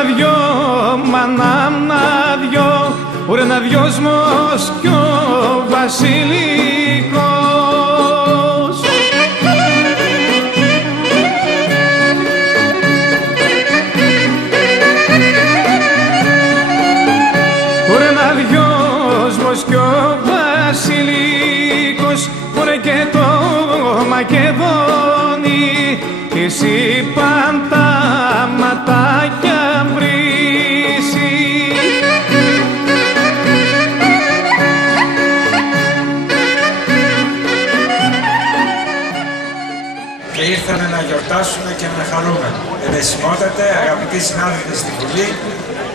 να δυο, μανάμ να δυο, ουρε να δυόσμος κι ο βασιλικός. Ουρε να δυόσμος κι ο βασιλικός, ουρε και το Μακεδόνι, κι εσύ πάντα ματάκια βρύσει. Και ήρθαμε να γιορτάσουμε και να χαρούμε. Ερεσιμότατε, αγαπητοί συνάδελφοι στη Βουλή,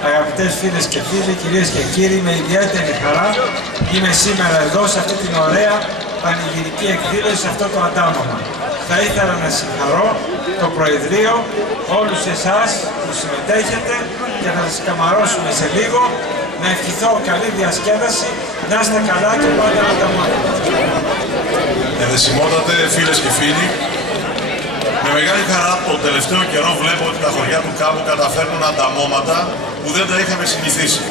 αγαπητές φίλες και φίλοι, κυρίες και κύριοι, με ιδιαίτερη χαρά είμαι σήμερα εδώ σε αυτή την ωραία πανηγυρική εκδήλωση, σε αυτό το αντάμωμα. Θα ήθελα να συγχαρώ το Προεδρείο, όλους εσάς που συμμετέχετε και να σας καμαρώσουμε σε λίγο, να ευχηθώ καλή διασκέδαση, να είστε καλά και πάντα να τα μάθετε. Ερεσιμότατε, φίλες και φίλοι, με μεγάλη χαρά τον τελευταίο καιρό βλέπω ότι τα χωριά του κάπου καταφέρνουν ανταμώματα που δεν τα είχαμε συνηθίσει.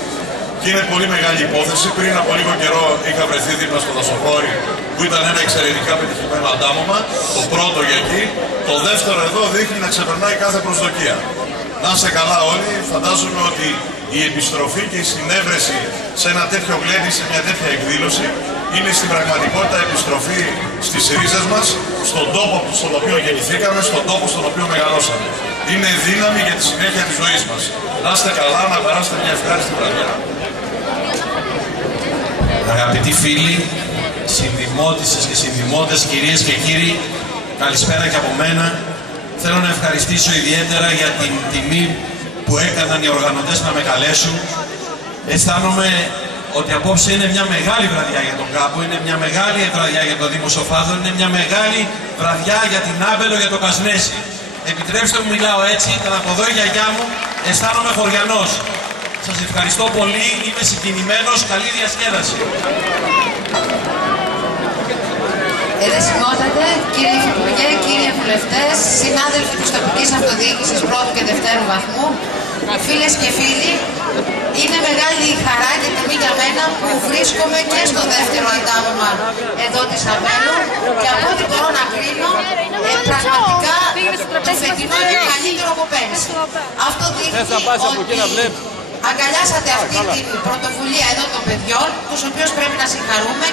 Και είναι πολύ μεγάλη υπόθεση. Πριν από λίγο καιρό είχα βρεθεί δίπλα στο Δασοχώρι, που ήταν ένα εξαιρετικά πετυχημένο αντάμωμα. Το πρώτο για εκεί. Το δεύτερο εδώ δείχνει να ξεπερνάει κάθε προσδοκία. Να είστε καλά όλοι. Φαντάζομαι ότι η επιστροφή και η συνέβρεση σε ένα τέτοιο γλέντι, σε μια τέτοια εκδήλωση, είναι στην πραγματικότητα επιστροφή στις ρίζες μας, στον τόπο στον οποίο γεννηθήκαμε, στον τόπο στον οποίο μεγαλώσαμε. Είναι δύναμη για τη συνέχεια της ζωής μας. Να είστε καλά, να περάσετε μια ευχάριστη βραδιά. Αγαπητοί φίλοι, συνδημότισσες και συνδημότες, κυρίες και κύριοι, καλησπέρα και από μένα. Θέλω να ευχαριστήσω ιδιαίτερα για την τιμή που έκαναν οι οργανωτές να με καλέσουν. Αισθάνομαι ότι απόψε είναι μια μεγάλη βραδιά για τον Κάπο, είναι μια μεγάλη βραδιά για το Δήμο Σοφάδων, είναι μια μεγάλη βραδιά για την Άμπελο, για το Κασνέσι. Επιτρέψτε μου, μιλάω έτσι, ήταν από εδώ η γιαγιά μου, αισθάνομαι χωριανός. Σας ευχαριστώ πολύ, είμαι συγκινημένος, καλή διασκέδαση. Ερεσιμότατε, κύριε Υφυπουργέ, κύριοι βουλευτές, συνάδελφοι της τοπικής αυτοδιοίκησης πρώτου και δευτέρου βαθμού, φίλες και φίλοι, είναι μεγάλη χαρά και τιμή για μένα που βρίσκομαι και στο δεύτερο αντάμωμα εδώ της Αμπέλου και από ό,τι μπορώ να κρίνω, πραγματικά το φετινό είναι καλύτερο από πέρυσι. Αυτό δείχνει ότι αγκαλιάσατε αυτή την πρωτοβουλία εδώ των παιδιών, τους οποίους πρέπει να συγχαρούμε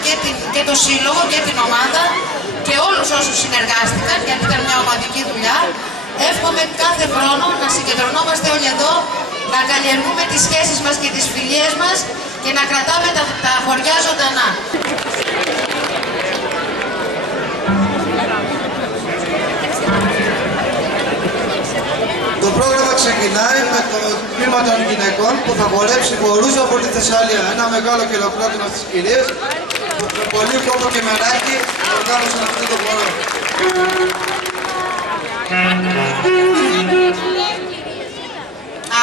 και το σύλλογο και την ομάδα και όλους όσους συνεργάστηκαν, γιατί ήταν μια ομαδική δουλειά. Εύχομαι κάθε χρόνο να συγκεντρωνόμαστε όλοι εδώ, να καλλιεργούμε τις σχέσεις μας και τις φιλίες μας και να κρατάμε τα χωριά ζωντανά. Το πρόγραμμα ξεκινάει με το τμήμα των γυναικών που θα χορέψει χορούζα από τη Θεσσαλία. Ένα μεγάλο χειροκρότημα στις κυρίες που με πολύ κόπο και μεράκι οργάνωσαν αυτό το χορό.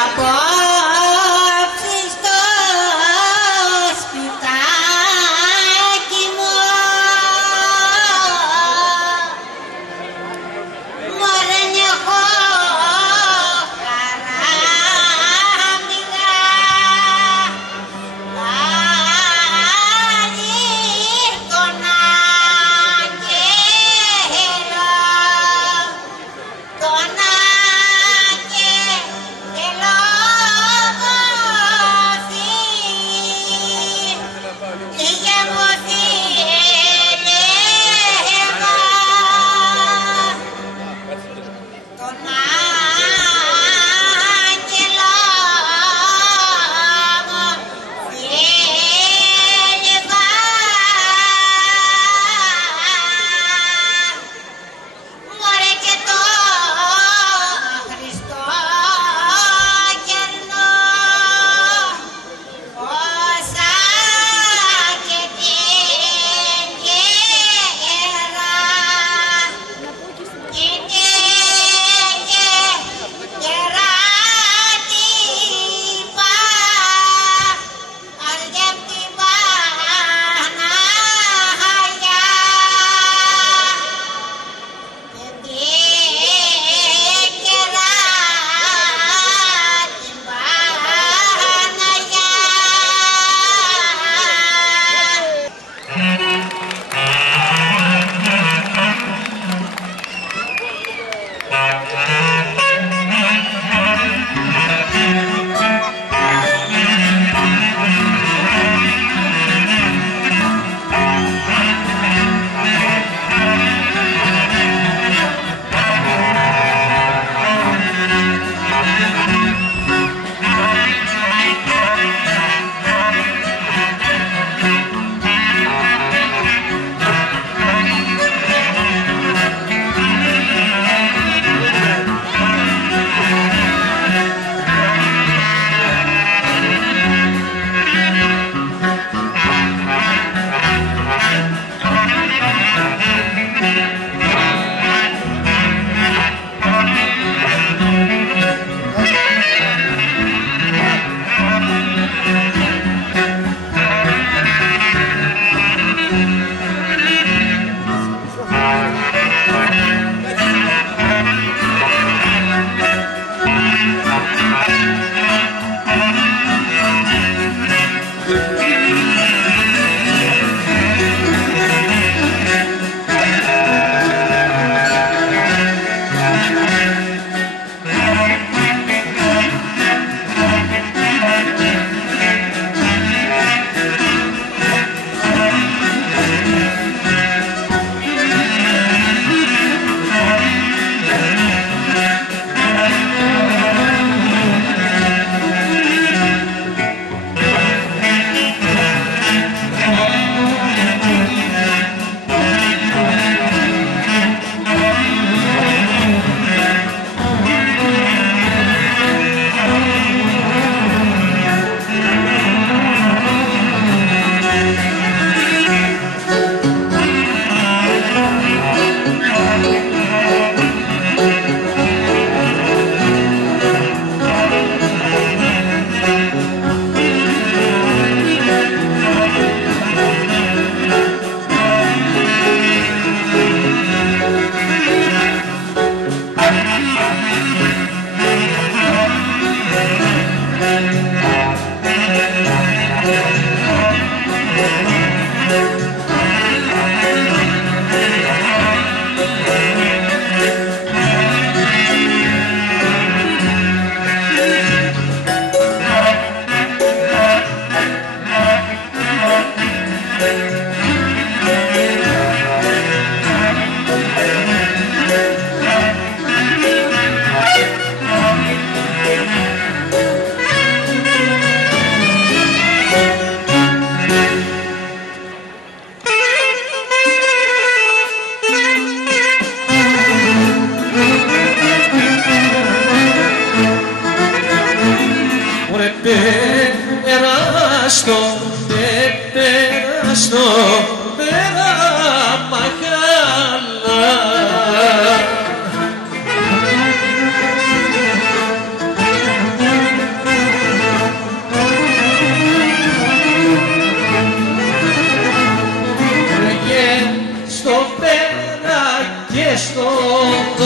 Απόψε στο σπιτάκι μου μωρέ νιώχω χαράμιγα ανήρθωνα καιρό τον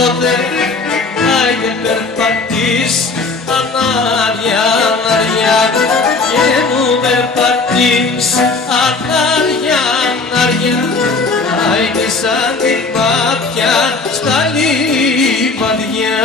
τότε, άιντε περπατείς ανάρια, ανάρια, και μου περπατείς ανάρια, ανάρια, άιντε σαν την πάπια στα λιβαδιά.